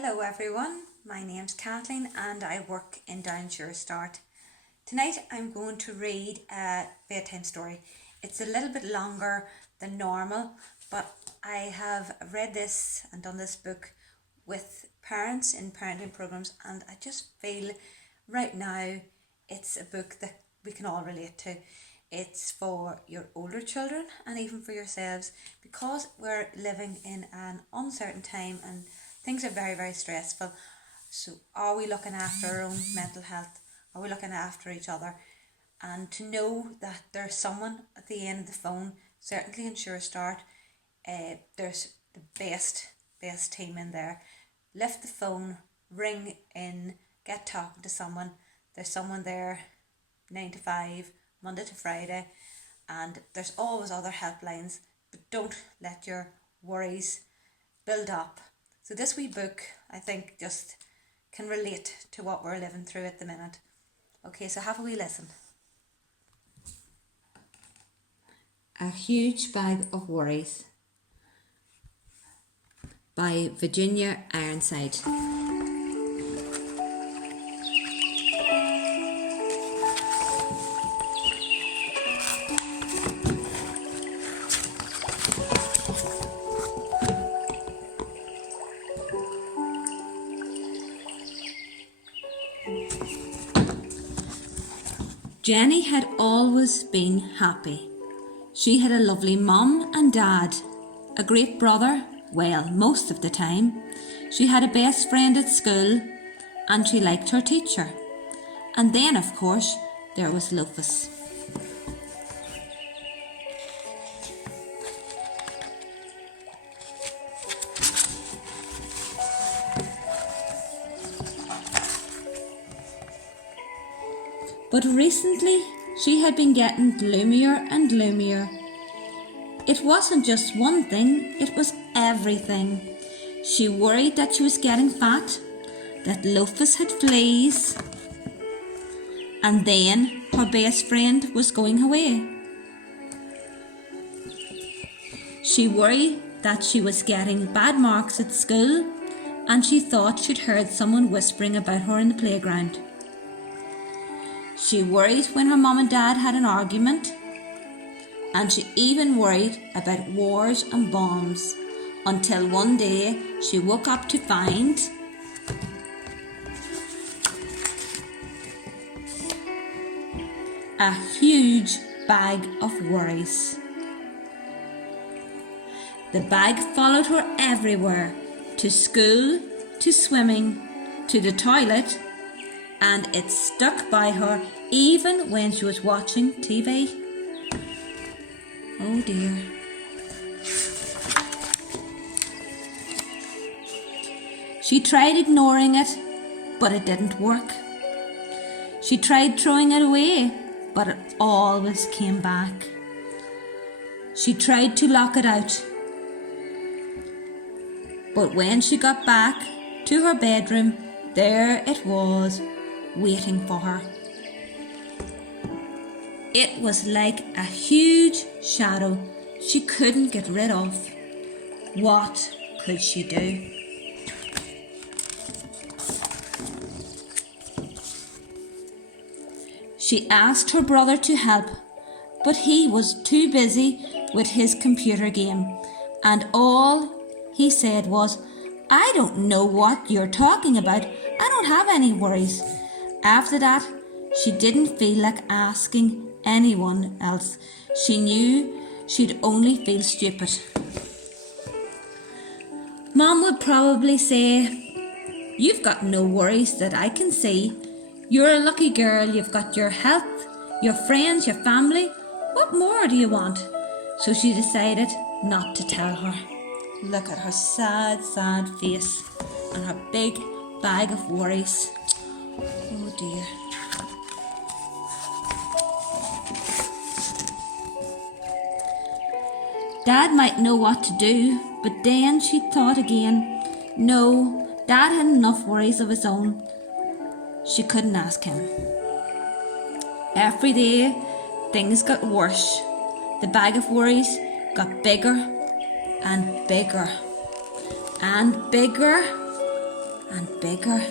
Hello everyone, my name's Kathleen and I work in Downshire Start. Tonight I'm going to read a bedtime story. It's a little bit longer than normal, but I have read this and done this book with parents in parenting programs, and I just feel right now it's a book that we can all relate to. It's for your older children and even for yourselves, because we're living in an uncertain time and things are very, very stressful. So are we looking after our own mental health? Are we looking after each other? And to know that there's someone at the end of the phone, certainly in Sure Start, there's the best team in there. Lift the phone, ring in, get talking to someone. There's someone there 9 to 5, Monday to Friday, and there's always other helplines, but don't let your worries build up. So this wee book, I think, just can relate to what we're living through at the minute. Okay, so have a wee listen. A Huge Bag of Worries by Virginia Ironside. Jenny had always been happy. She had a lovely mum and dad, a great brother, well, most of the time. She had a best friend at school, and she liked her teacher. And then, of course, there was Lufus. But recently, she had been getting gloomier and gloomier. It wasn't just one thing, it was everything. She worried that she was getting fat, that Lufus had fleas, and then her best friend was going away. She worried that she was getting bad marks at school, and she thought she'd heard someone whispering about her in the playground. She worried when her mum and dad had an argument, and she even worried about wars and bombs, until one day she woke up to find a huge bag of worries. The bag followed her everywhere, to school, to swimming, to the toilet, and it stuck by her even when she was watching TV. Oh dear. She tried ignoring it, but it didn't work. She tried throwing it away, but it always came back. She tried to lock it out, but when she got back to her bedroom, there it was, waiting for her. It was like a huge shadow she couldn't get rid of. What could she do? She asked her brother to help, but he was too busy with his computer game, and all he said was, "I don't know what you're talking about. I don't have any worries." After that, she didn't feel like asking anyone else. She knew she'd only feel stupid. Mom would probably say, "You've got no worries that I can see. You're a lucky girl. You've got your health, your friends, your family. What more do you want?" So she decided not to tell her. Look at her sad face and her big bag of worries. Oh dear. Dad might know what to do, but then she thought again. No, Dad had enough worries of his own. She couldn't ask him. Every day, things got worse. The bag of worries got bigger and bigger and bigger and bigger.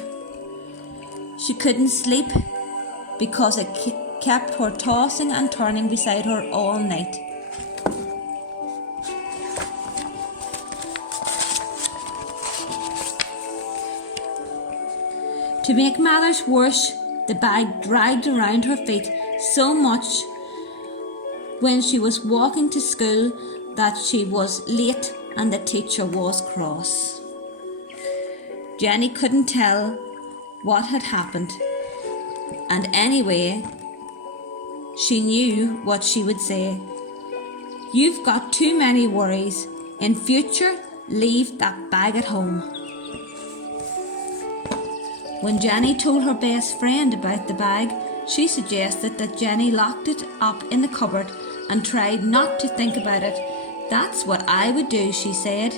She couldn't sleep because it kept her tossing and turning beside her all night. To make matters worse, the bag dragged around her feet so much when she was walking to school that she was late and the teacher was cross. Jenny couldn't tell what had happened, and anyway, she knew what she would say. "You've got too many worries. In future, leave that bag at home." When Jenny told her best friend about the bag, she suggested that Jenny locked it up in the cupboard and tried not to think about it. "That's what I would do," she said.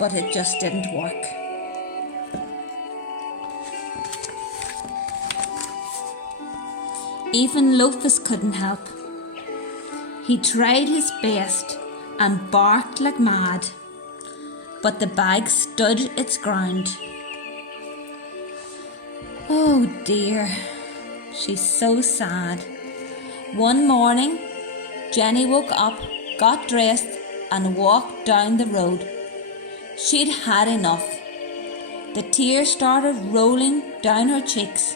But it just didn't work. Even Lofus couldn't help. He tried his best and barked like mad, but the bag stood its ground. Oh dear, she's so sad. One morning, Jenny woke up, got dressed and walked down the road. She'd had enough. The tears started rolling down her cheeks.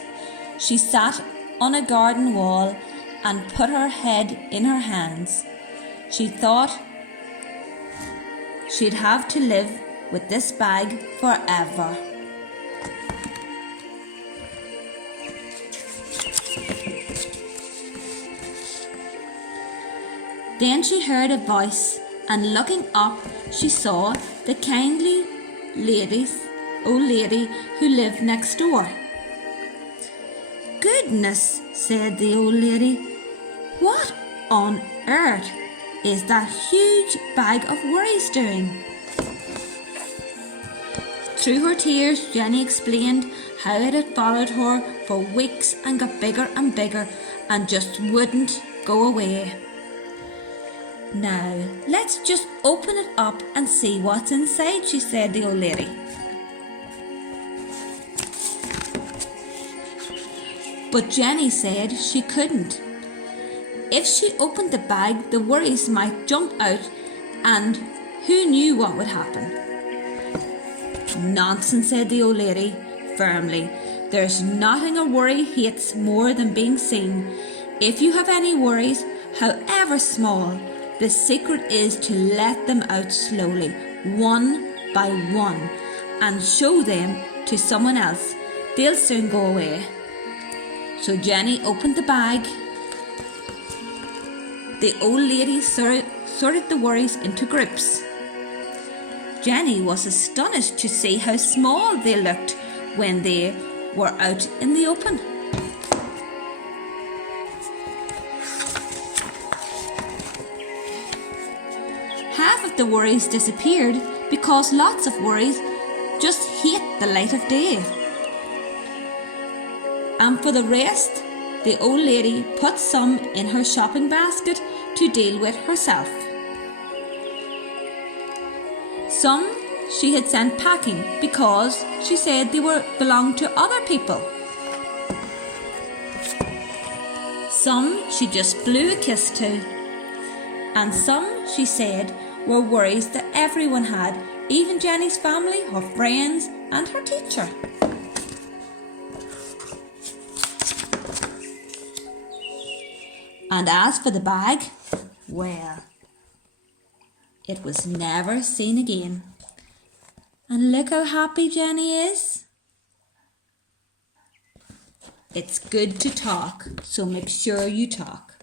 She sat on a garden wall and put her head in her hands. She thought she'd have to live with this bag forever. Then she heard a voice, and looking up, she saw the kindly old lady who lived next door. "Goodness," said the old lady, "what on earth is that huge bag of worries doing?" Through her tears, Jenny explained how it had followed her for weeks and got bigger and bigger and just wouldn't go away. "Now, let's just open it up and see what's inside," she said, the old lady. But Jenny said she couldn't. If she opened the bag, the worries might jump out, and who knew what would happen. "Nonsense," said the old lady firmly. "There's nothing a worry hates more than being seen. If you have any worries, however small, the secret is to let them out slowly, one by one, and show them to someone else. They'll soon go away." So Jenny opened the bag. The old lady sorted the worries into groups. Jenny was astonished to see how small they looked when they were out in the open. Half of the worries disappeared because lots of worries just hate the light of day. And for the rest, the old lady put some in her shopping basket to deal with herself. Some she had sent packing because she said they belonged to other people. Some she just blew a kiss to. And some, she said, were worries that everyone had, even Jenny's family, her friends and her teacher. And as for the bag, well, it was never seen again. And look how happy Jenny is. It's good to talk, so make sure you talk.